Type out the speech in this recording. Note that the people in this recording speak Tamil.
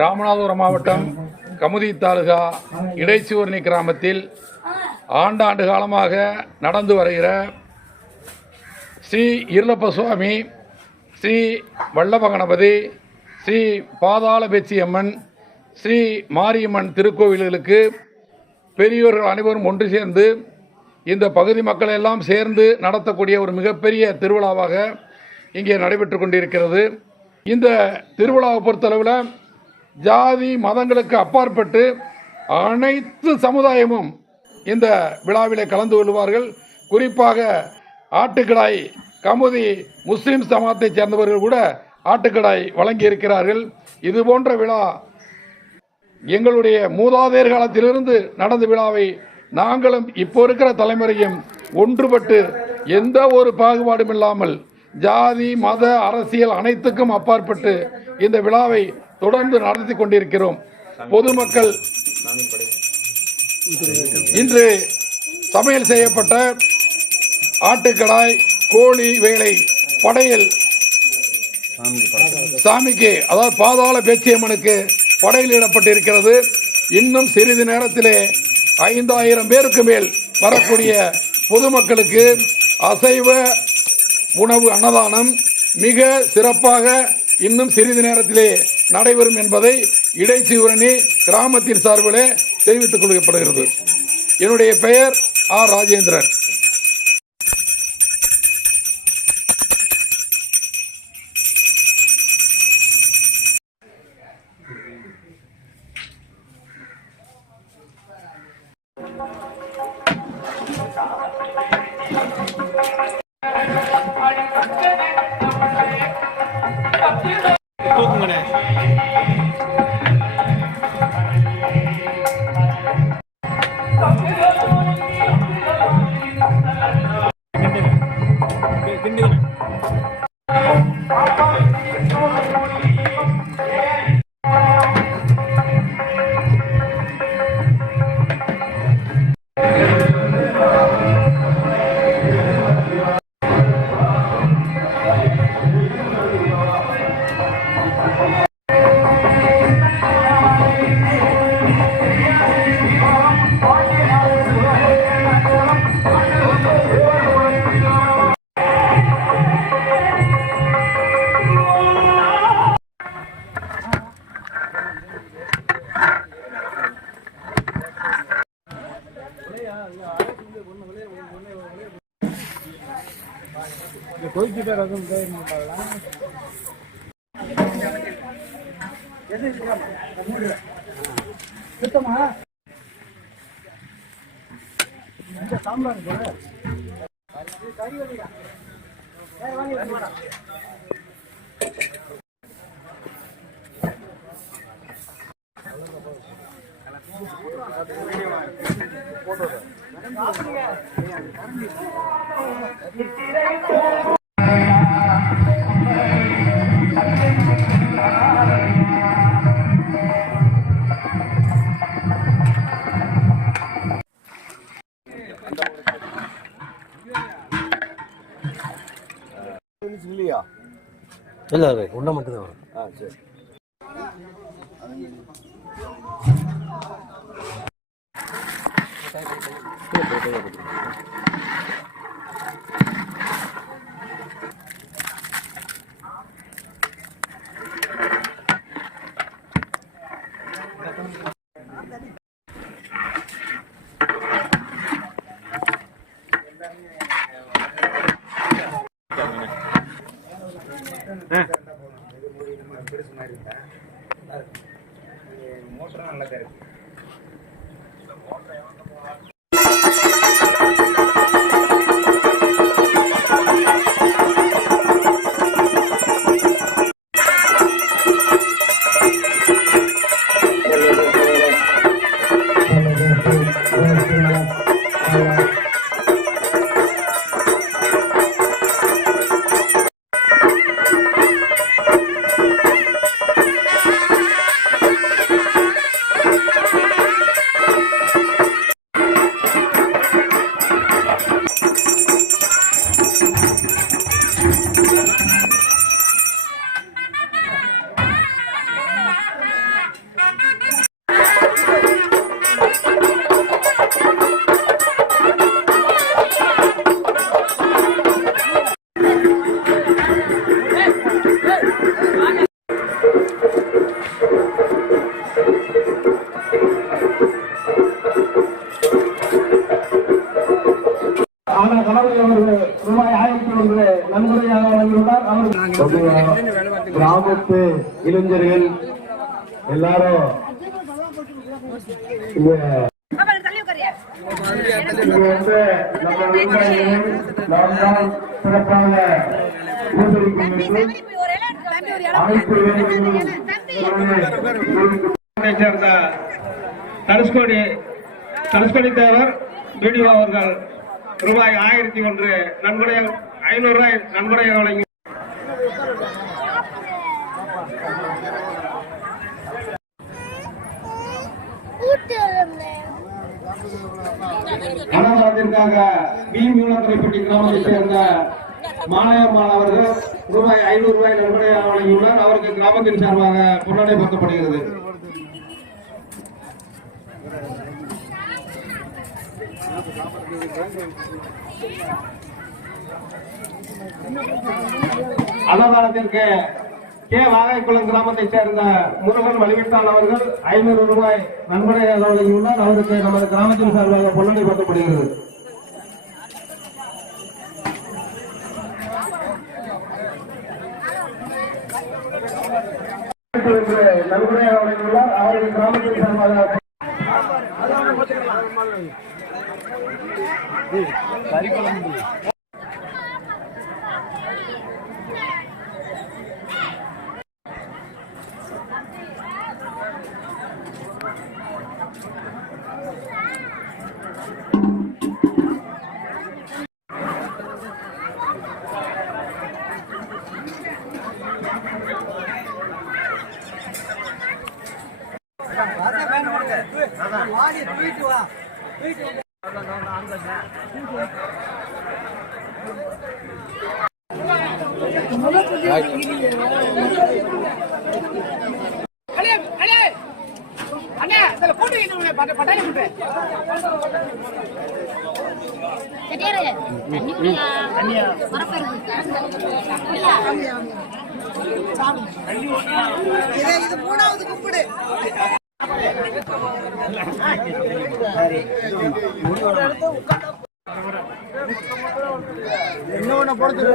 ராமநாதபுரம் மாவட்டம் கமுதி தாலுகா இடைச்சுவர்ணி கிராமத்தில் ஆண்டாண்டு காலமாக நடந்து வருகிற ஸ்ரீ இருளப்ப சுவாமி, ஸ்ரீ வல்லப கணபதி, ஸ்ரீ பாதாள பெச்சியம்மன், ஸ்ரீ மாரியம்மன் திருக்கோவில்களுக்கு பெரியோர்கள் அனைவரும் ஒன்று சேர்ந்து இந்த பகுதி மக்கள் எல்லாம் சேர்ந்து நடத்தக்கூடிய ஒரு மிகப்பெரிய திருவிழாவாக இங்கே நடைபெற்று கொண்டிருக்கிறது. இந்த திருவிழாவை பொறுத்தளவில் ஜாதி மதங்களுக்கு அப்பாற்பட்டு அனைத்து சமுதாயமும் இந்த விழாவிலே கலந்து கொள்வார்கள். குறிப்பாக ஆட்டுக்கடாய் கமுதி முஸ்லிம் சமூகத்தை சேர்ந்தவர்கள் கூட ஆட்டுக்கடாய் வழங்கி இருக்கிறார்கள். இது போன்ற விழா எங்களுடைய மூதாதையர் காலத்திலிருந்து நடந்த விழாவை நாங்களும் இப்போ இருக்கிற தலைமுறையும் ஒன்றுபட்டு எந்த ஒரு பாகுபாடும் இல்லாமல் ஜாதி மத அரசியல் அனைத்துக்கும் அப்பாற்பட்டு இந்த விழாவை தொடர்ந்து நடத்தி கொண்டிருக்கிறோம். பொதுமக்கள் இன்று சமையல் செய்யப்பட்ட ஆட்டுக்கடாய், கோழி வேலை, படையல் சாமிக்கு, அதாவது பாதாள பேச்சியம்மனுக்கு படையலிடப்பட்டிருக்கிறது. இன்னும் சிறிது நேரத்திலே 5000 பேருக்கு மேல் வரக்கூடிய பொதுமக்களுக்கு அசைவ உணவு அன்னதானம் மிக சிறப்பாக இன்னும் சிறிது நேரத்திலே நடைபெறும் என்பதை இடைச்சுவரணி கிராமத்தின் சார்பிலே தெரிவித்துக் கொள்ளப்படுகிறது. என்னுடைய பெயர் ஆர் ராஜேந்திரன். இல்லை ஒன்றை மட்டும்தான் வரும். சரி. மோட்டர் நல்லா இருக்கு. ஆனால் கணபதி அவர்கள் ரூபாய் 1001 நன்கொடையாக வழங்கியுள்ளார். அவர் கிராமத்து இளைஞர்கள் எல்லாரும் இங்க வந்து நம்ம விவசாயிகளும் நாம் தான் சிறப்பாக அனைத்து சேர்ந்த தனுஷ்கோடி தேவர் வீடியோ அவர்கள் ரூபாய் 1001 நன்கொடை 500 ரூபாய் நன்கொடையாக வழங்கி அன்னதானத்திற்காக மீன்குளத்துறைப்பட்டி கிராமத்தைச் சேர்ந்த மாணவர்கள் அவர்கள் ரூபாய் 500 ரூபாய் நன்கொடையாக வழங்கியுள்ளார். அவருக்கு கிராமத்தின் சார்பாக பொன்னாடை போர்த்தப்படுகிறது. அன்னதானத்திற்கு கே வாகைக்குளம் கிராமத்தைச் சேர்ந்த முருகன் வழிவிட்டால் அவர்கள் 500 ரூபாய் நன்கொடையாக வழங்கியுள்ளார். அவருக்கு நமது கிராமத்தின் சார்பாக பொன்னாடை போர்த்தப்படுகிறது. நன்கொடையாக வழங்கியுள்ளார். அவருக்கு கிராமத்தின் சார்பாக இது மூணாவது கும்பிடு. என்ன போடுறது